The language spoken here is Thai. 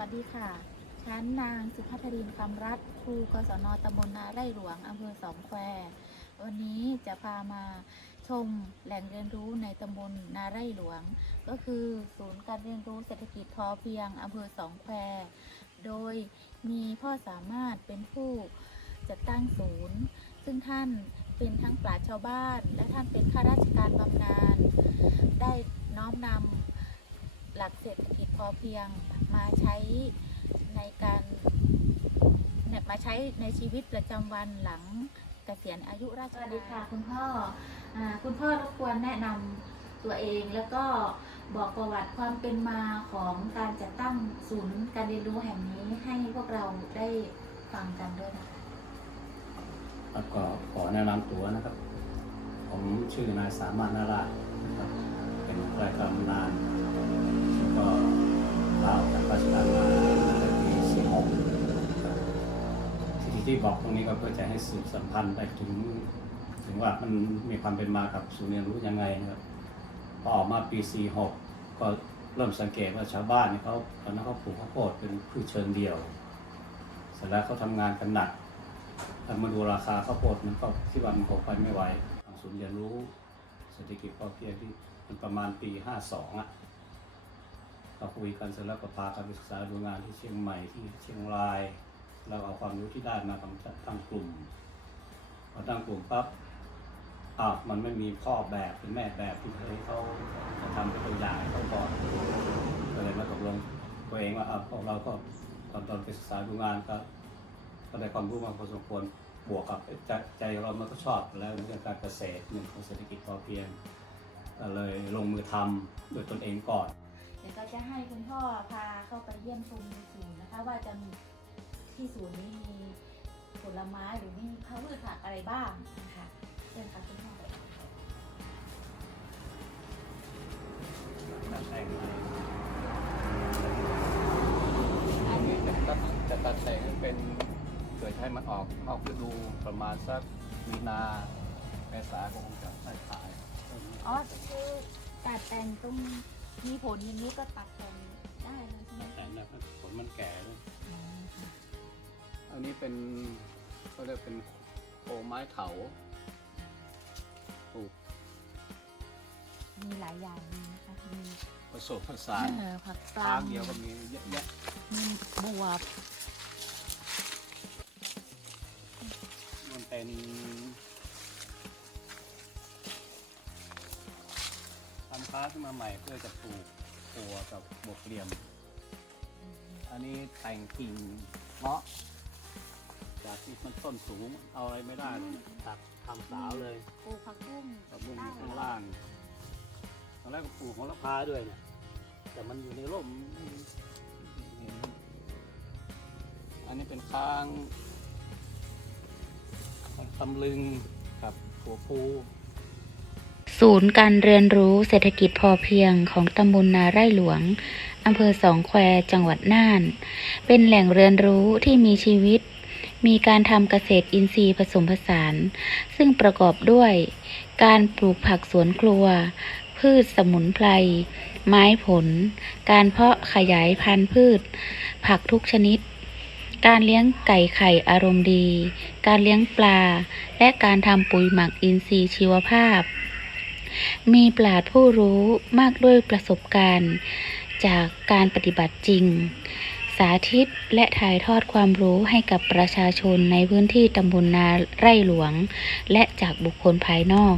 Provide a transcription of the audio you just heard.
วัสดีค่ะ ฉันนางสุภัทรินคำรัตน์ครูกศนตำบลนาไร่หลวงอำเภอสองแคว วันนี้จะพามาชมแหล่งเรียนรู้ในตำบลนาไร่หลวง ก็คือศูนย์การเรียนรู้เศรษฐกิจพอเพียงอำเภอสองแคว โดยมีพ่อสามารถเป็นผู้จัดตั้งศูนย์ ซึ่งท่านเป็นทั้งปราชญ์ชาวบ้าน และท่านเป็นข้าราชการบำนาญได้น้อมนำหลักเศรษฐกิจพอเพียง มาใช้ในการเนี่ยมาใช้ในชีวิตประจำวันหลังเกษียณอายุราชการสวัสดีค่ะคุณพ่ออาคุณพ่อรบกวนแนะนำตัวเองแล้วก็บอกประวัติความเป็นมาของการจัดตั้งศูนย์การเรียนรู้แห่งนี้ให้พวกเราได้ฟังกันด้วยนะคะครับก็ขอแนะนำตัวนะครับ ผมชื่อนายสามารถนาราชนะครับเป็นรายการนานแล้วก็ ลาออกจากราชการมาตั้งแต่ปี46ครับที่ที่บอกตรงนี้ก็เพื่อจะให้สืบสัมพันธ์ไปถึง ถึงว่ามันมีความเป็นมากับศูนย์เรียนรู้ยังไงนะครับพอออกมาปี 46 ก็เริ่มสังเกตว่าชาวบ้านเนี่ยเขาตอนนั้นเขาปลูกข้าวโพดเป็นพืชเชิงเดียว เสร็จแล้วเขาทำงานกันหนักแต่มาดูราคาข้าวโพดมันก็คิดว่ามันคงไปไม่ไหวศูนย์เรียนรู้เศรษฐกิจพอเพียงที่มันประมาณปี 52อะ เราคุยกันเสร็จแล้วก็พากันไปศึกษาดูงานที่เชียงใหม่ที่เชียงรายแล้วเอาความรู้ที่ได้มาทำตั้งกลุ่มพอตั้งกลุ่มปั๊บอ้ามันไม่มีพ่อแบบเป็นแม่แบบที่เคยเขาทำเป็นตัวอย่างให้เขาก่อนก็เลยมาตกลงตัวเองว่าอะพวกเราก็ตอนตอนไปศึกษาดูงานก็ก็ได้ความรู้มาพอสมควรบวกกับใจใจเรามันก็ชอบแล้วเรื่องการเกษตรเรื่องของเศรษฐกิจพอเพียงก็เลยลงมือทำโดยตนเองก่อน ก็จะให้คุณพ่อพาเข้าไปเยี่ยมชมในศูนย์นะคะ ว่าจะมีที่ศูนย์นี้มีผลไม้หรือมีพืชผักอะไรบ้างนะคะเชิญค่ะคุณพ่ออันนี้จะตัดจะตัดแต่งให้เป็นเกิดให้มันออกออกฤดูประมาณสักมีนาเมษาก็คงจะได้ขาย อ๋อคือตัดแต่งตรง มีผลอย่างนี้ก็ตัดแต่งได้เลยใช่ไหมแต่เนี่ยผลมันแก่ด้วยอืมค่ะอันนี้เป็นเขาเรียกเป็นโคไม้เถาปลูกมีหลายอย่างดีนะคะมีผสมผสานเอ่อผักปลาทางเดียวก็มีเยอะแยะมีบวบมันเป็น ทำค้าขึ้นมาใหม่เพื่อจะปลูกตัวกับบวกเหลี่ยม อันนี้แต่งกิ่งเงาะจากที่มันต้นสูงเอาอะไรไม่ได้เลยตัดทำสาวเลยปลูกผักบุ้งกับบุ้งอยู่ข้างล่างตอนแรกก็ปลูกของละพาด้วยเนี่ยแต่มันอยู่ในร่ม อันนี้เป็นค้างตำลึงกับหัวภู ศูนย์การเรียนรู้เศรษฐกิจพอเพียงของตำบลนาไร่หลวง อำเภอสองแควจังหวัดน่าน เป็นแหล่งเรียนรู้ที่มีชีวิต มีการทำเกษตรอินทรีย์ผสมผสาน ซึ่งประกอบด้วย การปลูกผักสวนครัว พืชสมุนไพร ไม้ผล การเพาะขยายพันธุ์พืช ผักทุกชนิด การเลี้ยงไก่ไข่อารมณ์ดี การเลี้ยงปลา และการทำปุ๋ยหมักอินทรีย์ชีวภาพ มีปราดผู้รู้มากด้วยประสบการณ์ จากการปฏิบัติจริง สาธิตและถ่ายทอดความรู้ให้กับประชาชนในพื้นที่ตำบลนาไร่หลวง และจากบุคคลภายนอก